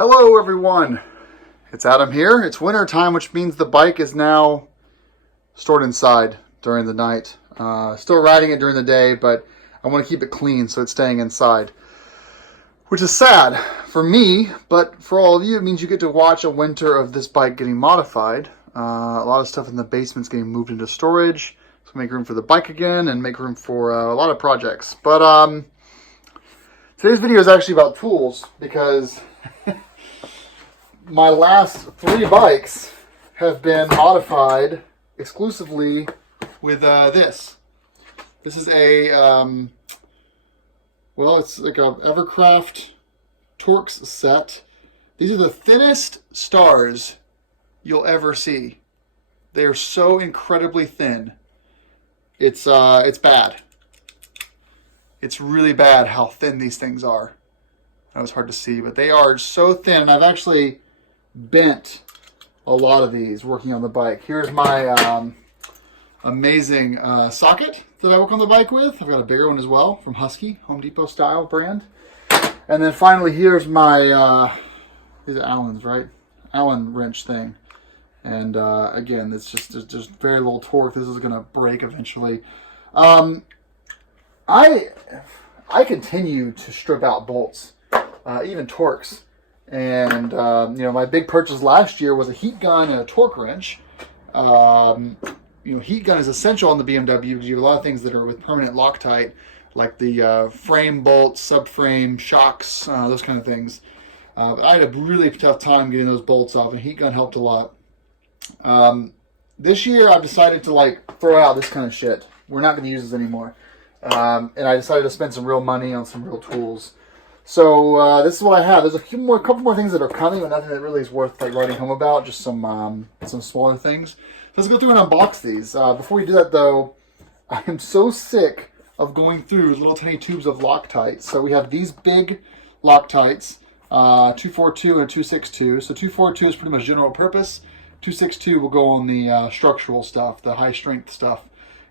Hello everyone, it's Adam here. It's winter time, which means the bike is now stored inside during the night. Still riding it during the day, but I want to keep it clean so it's staying inside. Which is sad for me, but for all of you, it means you get to watch a winter of this bike getting modified. A lot of stuff in the basement's getting moved into storage, so make room for the bike again and make room for a lot of projects. But today's video is actually about tools because my last 3 bikes have been modified exclusively with this. This is a, well, it's like a Evercraft Torx set. These are the thinnest stars you'll ever see. They're so incredibly thin. It's bad. It's really bad how thin these things are. That was hard to see, but they are so thin. And I've actually bent a lot of these working on the bike. Here's my amazing socket that I work on the bike with. I've got a bigger one as well from Husky, Home Depot style brand. And then finally here's my, these are Allen's, right? Allen wrench thing. And again, it's just very little torque. This is going to break eventually. I continue to strip out bolts, even Torx. And, you know, my big purchase last year was a heat gun and a torque wrench. You know, heat gun is essential on the BMW because you have a lot of things that are with permanent Loctite, like the frame bolts, subframe, shocks, those kind of things. But I had a really tough time getting those bolts off, and heat gun helped a lot. This year I've decided to like throw out this kind of shit. We're not going to use this anymore. And I decided to spend some real money on some real tools. So this is what I have. There's a couple more things that are coming, but nothing that really is worth like writing home about. Just some smaller things. So let's go through and unbox these. Before we do that, though, I am so sick of going through little tiny tubes of Loctite. So we have these big Loctites, 242 and a 262. So 242 is pretty much general purpose. 262 will go on the structural stuff, the high strength stuff.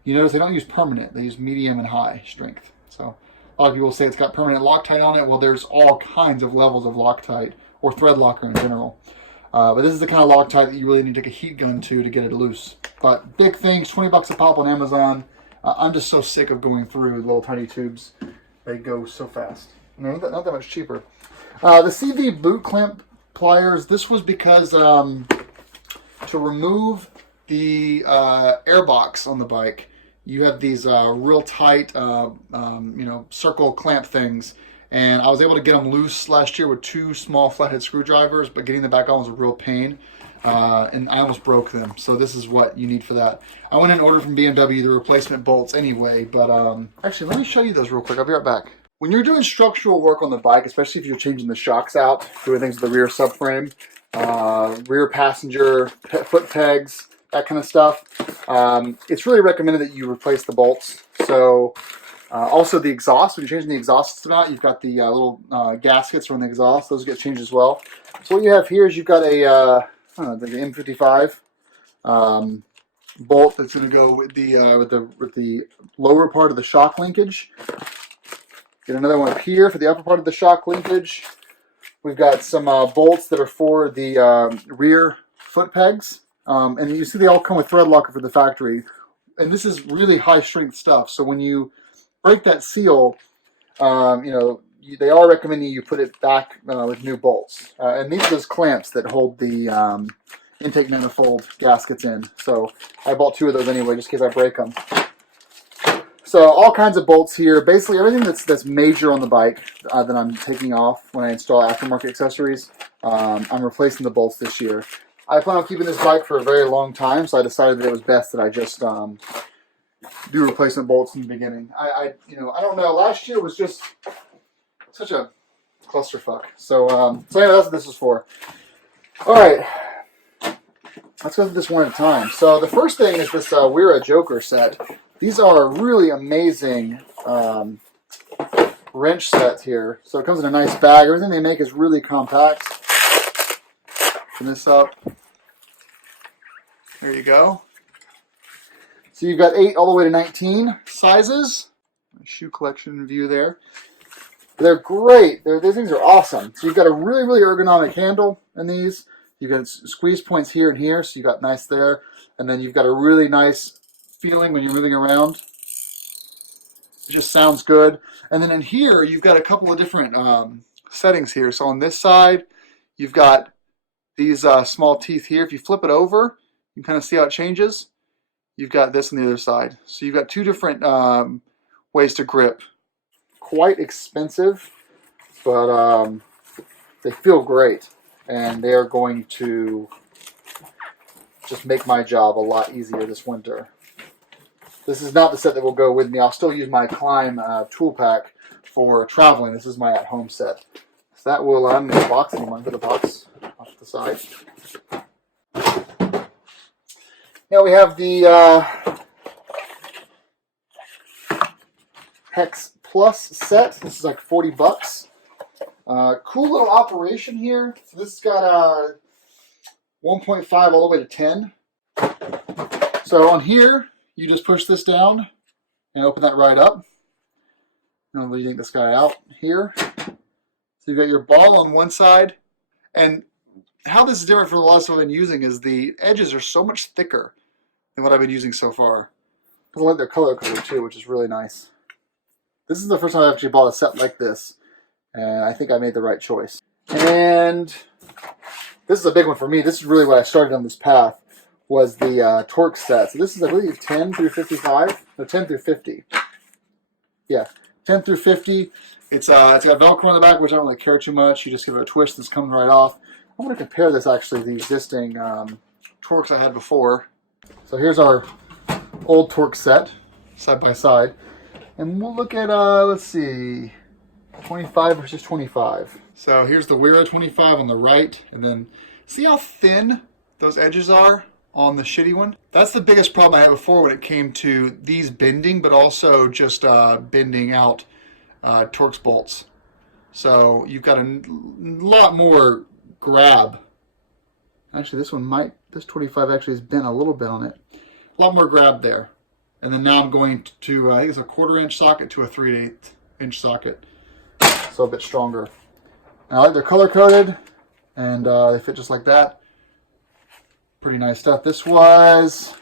You notice they don't use permanent; they use medium and high strength. So a lot of people say it's got permanent Loctite on it. Well, there's all kinds of levels of Loctite, or thread locker in general. But this is the kind of Loctite that you really need to take a heat gun to get it loose. But big things, 20 bucks a pop on Amazon. I'm just so sick of going through little tiny tubes. They go so fast. Not that much cheaper. The CV boot clamp pliers, this was because to remove the air box on the bike, you have these real tight, you know, circle clamp things. And I was able to get them loose last year with 2 small flathead screwdrivers, but getting them back on was a real pain. And I almost broke them. So this is what you need for that. I went and ordered from BMW the replacement bolts anyway, but actually, let me show you those real quick. I'll be right back. When you're doing structural work on the bike, especially if you're changing the shocks out, doing things with the rear subframe, rear passenger, foot pegs, that kind of stuff, it's really recommended that you replace the bolts. So also the exhaust, when you're changing the exhaust system out, you've got the little gaskets around the exhaust. Those get changed as well. So what you have here is you've got a I don't know, the M55 bolt that's going to go with the lower part of the shock linkage. Get another one up here for the upper part of the shock linkage. We've got some bolts that are for the rear foot pegs. And you see they all come with thread locker for the factory. And this is really high strength stuff. So when you break that seal, you know, they are recommending you put it back with new bolts. And these are those clamps that hold the intake manifold gaskets in. So I bought 2 of those anyway, just in case I break them. So all kinds of bolts here. Basically everything that's major on the bike that I'm taking off when I install aftermarket accessories, I'm replacing the bolts this year. I plan on keeping this bike for a very long time, so I decided that it was best that I just do replacement bolts in the beginning. You know, I don't know. Last year was just such a clusterfuck. So anyway, that's what this is for. All right, let's go through this one at a time. So the first thing is this Wera Joker set. These are really amazing wrench sets here. So it comes in a nice bag. Everything they make is really compact. Open this up. There you go. So you've got 8 all the way to 19 sizes. Shoe collection view there. They're great. These things are awesome. So you've got a really, really ergonomic handle in these. You've got squeeze points here and here, so you got nice there. And then you've got a really nice feeling when you're moving around. It just sounds good. And then in here, you've got a couple of different settings here. So on this side, you've got these small teeth here. If you flip it over, you can kind of see how it changes. You've got this on the other side. So you've got two different ways to grip. Quite expensive, but they feel great, and they're going to just make my job a lot easier this winter. This is not the set that will go with me. I'll still use my Climb tool pack for traveling. This is my at-home set. So that will, I'm in the box anymore. Put the box off to the side. Now we have the Hex Plus set. This is like 40 bucks. Cool little operation here. So this has got 1.5 all the way to 10. So on here, you just push this down and open that right up. And I'm leading this guy out here. So you've got your ball on one side. And how this is different from the last one I've been using is the edges are so much thicker than what I've been using so far. I like their color code too, which is really nice. This is the first time I've actually bought a set like this, and I think I made the right choice. And this is a big one for me. This is really what I started on this path, was the torque set. So this is, I believe, 10 through 55. No, 10 through 50. Yeah, 10 through 50. It's got Velcro on the back, which I don't really care too much. You just give it a twist, and it's coming right off. I'm going to compare this actually to the existing torques I had before. So here's our old torque set, side by side. And we'll look at, let's see, 25 versus 25. So here's the Wera 25 on the right. And then see how thin those edges are on the shitty one? That's the biggest problem I had before when it came to these bending, but also just bending out Torx bolts. So you've got a lot more grab. Actually, this 25 actually has bent a little bit on it. A lot more grab there. And then now I'm going to, I think it's a 1/4 inch socket to a 3/8 inch socket. So a bit stronger. And I like they're color coded, and they fit just like that. Pretty nice stuff. This was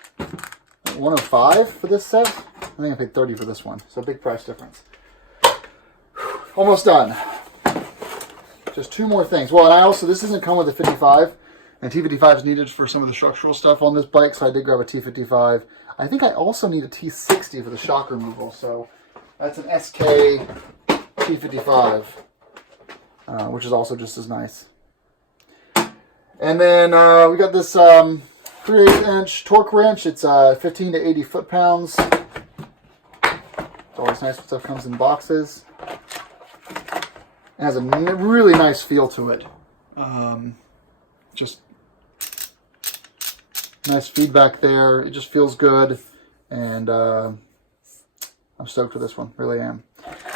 105 for this set. I think I paid 30 for this one. So big price difference. Almost done. Just two more things. Well, and I also, this doesn't come with a 55. And T55 is needed for some of the structural stuff on this bike, so I did grab a T55. I think I also need a T60 for the shock removal, so that's an SK T55, which is also just as nice. And then we got this 3/8 inch torque wrench. It's 15 to 80 foot-pounds. It's always nice when stuff comes in boxes. It has a really nice feel to it. Just nice feedback there. It just feels good, and I'm stoked with this one. Really am.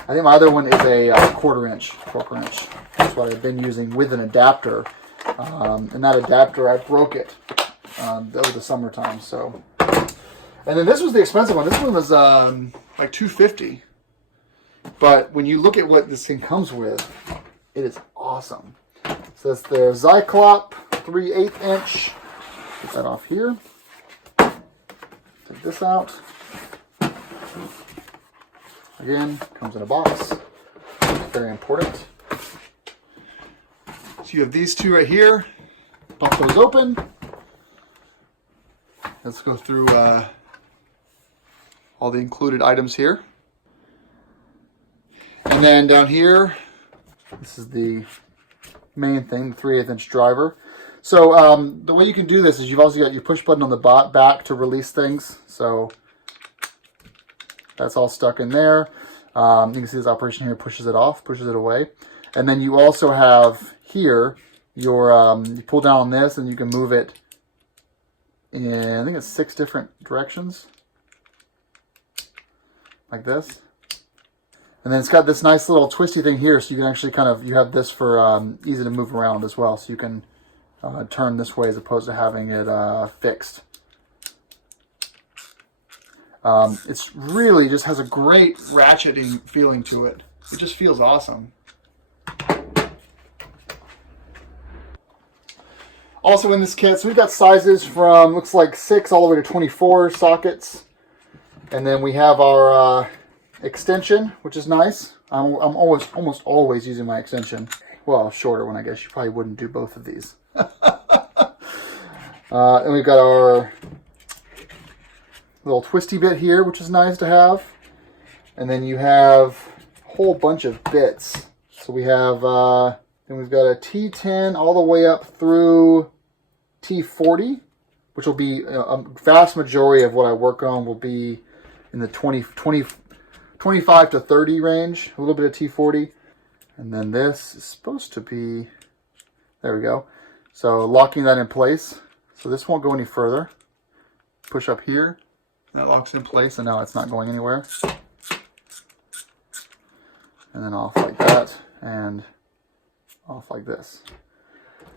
I think my other one is a 1/4 inch torque wrench. That's what I've been using with an adapter, and that adapter I broke it over the summertime. So, and then this was the expensive one. This one was like $250, but when you look at what this thing comes with, it is awesome. So it's the Cyclop 3/8 inch. Get that off here. Take this out. Again, comes in a box. Very important. So you have these two right here. Pop those open. Let's go through all the included items here. And then down here, this is the main thing, the 3/8 inch driver. So the way you can do this is you've also got your push button on the back to release things. So that's all stuck in there. You can see this operation here pushes it off, pushes it away. And then you also have here your, you pull down on this and you can move it in, I think it's 6 different directions. Like this. And then it's got this nice little twisty thing here, so you can actually kind of, you have this for easy to move around as well. So you can turn this way as opposed to having it fixed. It's really just has a great ratcheting feeling to it. it just feels awesome. Also in this kit, so we've got sizes from, looks like 6 all the way to 24 sockets. And then we have our extension, which is nice. I'm almost always using my extension. Well, shorter one, I guess. You probably wouldn't do both of these. And we've got our little twisty bit here, which is nice to have. And then you have a whole bunch of bits. So we have, and we've got a T10 all the way up through T40, which will be a vast majority of what I work on will be in the 25 to 30 range, a little bit of T40. And then this is supposed to be, there we go. So locking that in place. So this won't go any further. Push up here, that locks in place, and now it's not going anywhere. And then off like that, and off like this.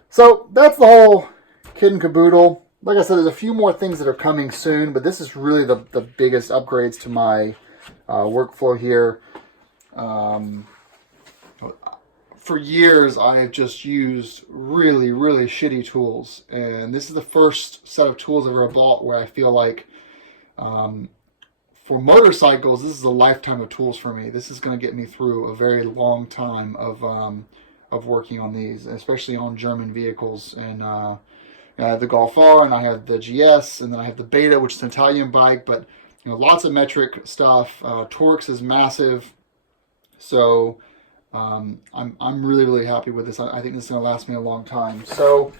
So that's the whole kit and caboodle. Like I said, there's a few more things that are coming soon, but this is really the biggest upgrades to my workflow here. For years, I have just used really, really shitty tools. And this is the first set of tools I've ever bought where I feel like for motorcycles, this is a lifetime of tools for me. This is going to get me through a very long time of working on these, especially on German vehicles. And I have the Golf R, and I have the GS, and then I have the Beta, which is an Italian bike. But lots of metric stuff. Torx is massive, so I'm really, really happy with this. I think this is going to last me a long time. So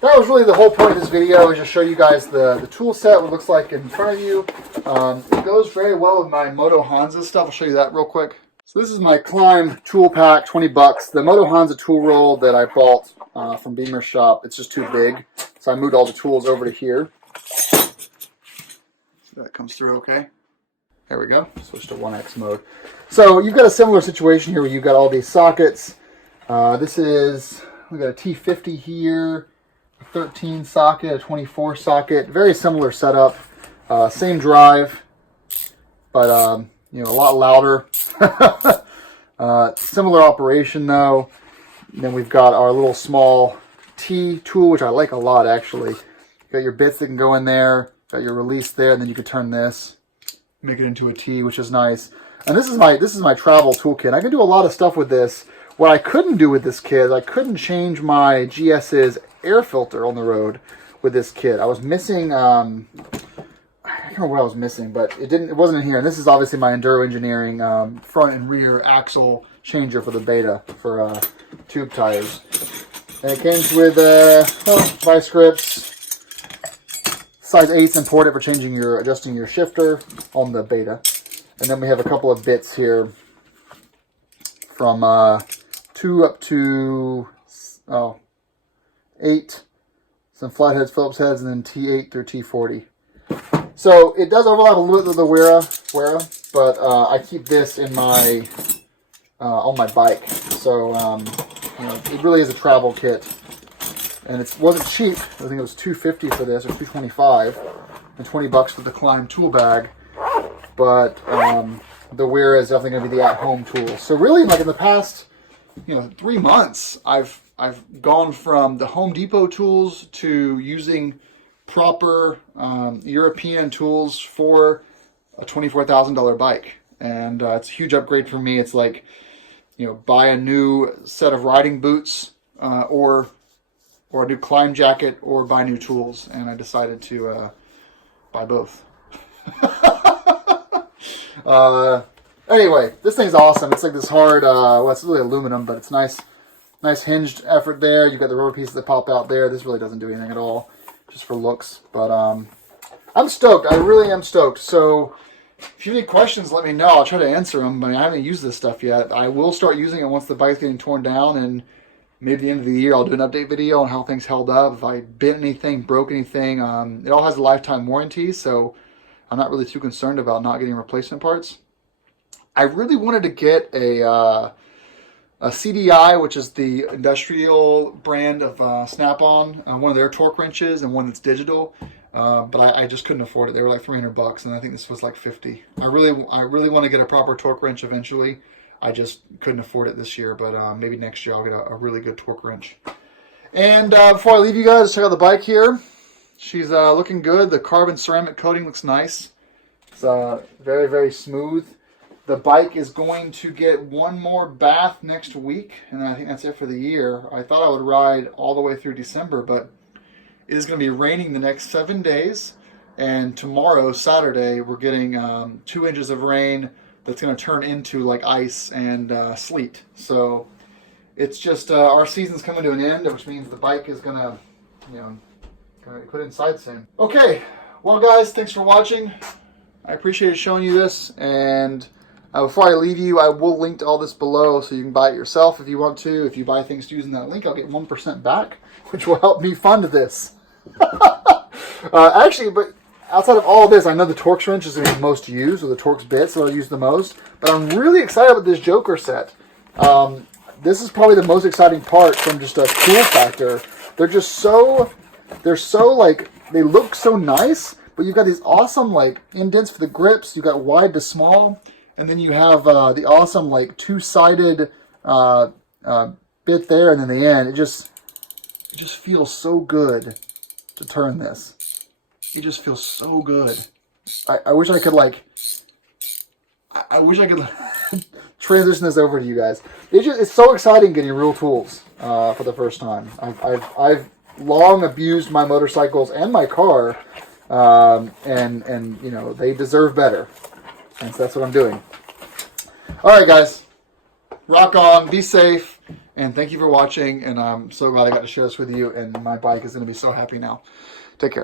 that was really the whole point of this video, is just show you guys the tool set, what it looks like in front of you. It goes very well with my Moto Hansa stuff. I'll show you that real quick. So this is my Climb tool pack, 20 bucks. The Moto Hansa tool roll that I bought from Beamer's shop, it's just too big. So I moved all the tools over to here. So that comes through okay. There we go. Switch to 1X mode. So you've got a similar situation here where you've got all these sockets. This is, we've got a T50 here, a 13 socket, a 24 socket. Very similar setup. Same drive, but a lot louder. Similar operation though. And then we've got our little small T tool, which I like a lot actually. You've got your bits that can go in there, got your release there, and then you can turn this, make it into a T, which is nice. And this is my travel toolkit. I can do a lot of stuff with this. What I couldn't do with this kit is I couldn't change my GS's air filter on the road with this kit. I was missing, I don't know what I was missing, but it wasn't in here. And this is obviously my Enduro Engineering front and rear axle changer for the Beta for tube tires. And it comes with vice grips. Size 8's important for adjusting your shifter on the Beta. And then we have a couple of bits here from 2 up to 8. Some flatheads, Phillips heads, and then T8 through T40. So it does overlap a little bit with the Wera, but I keep this in my on my bike. So it really is a travel kit, and it wasn't cheap. I think it was $250 for this, or $225, and 20 bucks for the Climb tool bag. But the Wera is definitely going to be the at-home tool. So really, like in the past, 3 months, I've gone from the Home Depot tools to using proper European tools for a $24,000 bike, and it's a huge upgrade for me. It's like, buy a new set of riding boots, or a new Climb jacket, or buy new tools, and I decided to buy both. Anyway, this thing's awesome. It's like this hard, it's really aluminum, but it's nice hinged effort there. You've got the rubber pieces that pop out there. This really doesn't do anything at all, just for looks. But I'm stoked. I really am stoked. So if you have any questions, let me know. I'll try to answer them. I haven't used this stuff yet. I will start using it once the bike's getting torn down, and maybe at the end of the year I'll do an update video on how things held up, if I bent anything, broke anything. It all has a lifetime warranty, so I'm not really too concerned about not getting replacement parts. I really wanted to get a CDI, which is the industrial brand of Snap-on, one of their torque wrenches, and one that's digital. But I just couldn't afford it. They were like $300, and I think this was like $50. I really want to get a proper torque wrench eventually. I just couldn't afford it this year, but maybe next year I'll get a really good torque wrench. And before I leave you guys, check out the bike here. She's looking good. The carbon ceramic coating looks nice. It's very, very smooth. The bike is going to get one more bath next week, and I think that's it for the year. I thought I would ride all the way through December, but it is going to be raining the next 7 days. And tomorrow, Saturday, we're getting 2 inches of rain that's going to turn into like ice and sleet. So it's just our season's coming to an end, which means the bike is going to, gonna be put inside soon. Okay, well guys, thanks for watching. I appreciated showing you this, and before I leave you, I will link to all this below so you can buy it yourself if you want to. If you buy things using that link, I'll get 1% back, which will help me fund this. Actually, but outside of all of this, I know the Torx wrench is going to be most used, or the Torx bits that I'll use the most, but I'm really excited about this Joker set. This is probably the most exciting part from just a cool factor. They're so like, they look so nice, but you've got these awesome like indents for the grips. You've got wide to small, and then you have the awesome like two-sided bit there, and then the end. It just feels so good to turn this. It just feels so good. I wish I could like, I wish I could transition this over to you guys. It's so exciting getting real tools for the first time. I've long abused my motorcycles and my car, and you know, they deserve better, and so that's what I'm doing. All right, guys, rock on, be safe, and thank you for watching. And I'm so glad I got to share this with you. And my bike is going to be so happy now. Take care.